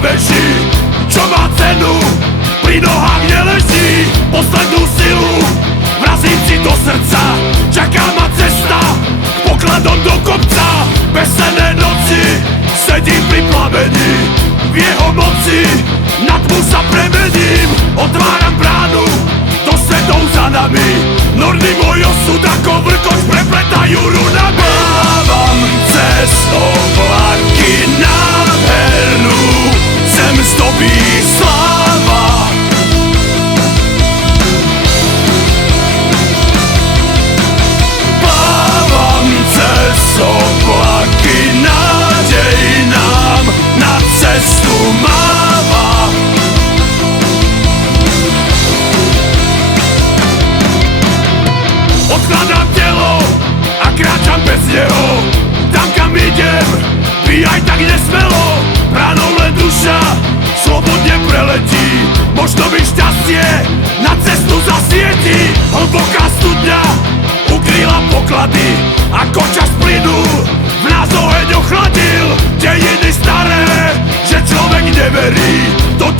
veži, čo má cenu, pri nohách neleží. Poslednú silu vrazím si do srdca, čaká ma cesta k pokladom do kopca. Besené noci sedím pri plameni, v jeho moci na tmu sa premením. Otváram bránu do svetov za nami, norný môj osud ako vrkoč prepletajú runami. Mávam cez oblaky nádhernú, zem zdobí sláva. Plávam cez oblaky, nádej nám na cestu máva. Odkladám telo a kráčam bez neho, tam kam idem, by aj tak nesmelo. Bránou len duša slobodne preletí, možno mi šťastie na cestu zasvietí. Hlboká studňa ukryla poklady, ako čas plynul, v nás oheň ochladil. Dejiny staré, že človek neverí, do